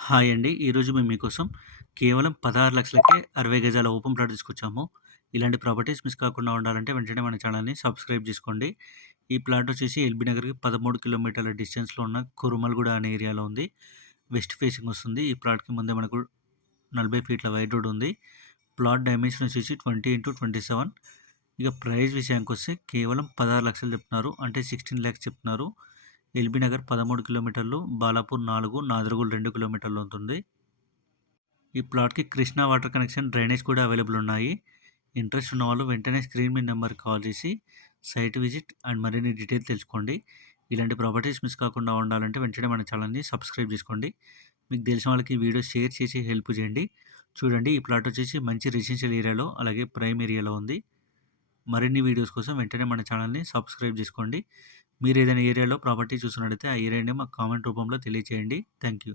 Hi అండి. ఈరోజు మేము మీకోసం కేవలం 16 లక్షలకే 60 గజాల ఓపెన్ ప్లాట్ తీసుకొచ్చాము. ఇలాంటి ప్రాపర్టీస్ మిస్ కాకుండా ఉండాలంటే వెంటనే మన ఛానల్‌ని సబ్స్క్రైబ్ చేసుకోండి. ఈ ప్లాట్ వచ్చేసి ఎల్బీ నగర్‌కి 13 కిలోమీటర్ల డిస్టెన్స్‌లో ఉన్న కురుమల్గూడ అనే ఏరియాలో ఉంది. వెస్ట్ ఫేసింగ్ వస్తుంది. ఈ ప్లాట్‌కి ముందే మనకు 40 ఫీట్ల వైడ్ రోడ్ ఉంది. ప్లాట్ డైమెన్షన్ వచ్చేసి 20/27 ఇక ప్రైస్ విషయానికొస్తే కేవలం 16 లక్షలు చెప్తున్నారు. అంటే సిక్స్టీన్ ల్యాక్స్ చెప్తున్నారు. ఎల్బీ నగర్ 13 కిలోమీటర్లు, బాలాపూర్ 4, నాదరగూల్ 2 కిలోమీటర్లు ఉంటుంది. ఈ ప్లాట్‌కి కృష్ణా వాటర్ కనెక్షన్, డ్రైనేజ్ కూడా అవైలబుల్ ఉన్నాయి. ఇంట్రెస్ట్ ఉన్న వాళ్ళు వెంటనే స్క్రీన్ మీ నెంబర్‌కి కాల్ చేసి సైట్ విజిట్ అండ్ మరిన్ని డీటెయిల్స్ తెలుసుకోండి. ఇలాంటి ప్రాపర్టీస్ మిస్ కాకుండా ఉండాలంటే వెంటనే మన ఛానల్‌ని సబ్స్క్రైబ్ చేసుకోండి. మీకు తెలిసిన వాళ్ళకి వీడియో షేర్ చేసి హెల్ప్ చేయండి. చూడండి ఈ ప్లాట్ వచ్చేసి మంచి రెసిడెన్షియల్ ఏరియాలో అలాగే ప్రైమ్ ఏరియాలో ఉంది. మరిన్ని వీడియోస్ కోసం వెంటనే మన ఛానల్‌ని సబ్స్క్రైబ్ చేసుకోండి. మీరు ఏదైనా ఏరియాలో ప్రాపర్టీ చూస్తున్నట్లయితే ఆ ఏరియాని మాకు కామెంట్ రూపంలో తెలియచేయండి. Thank you.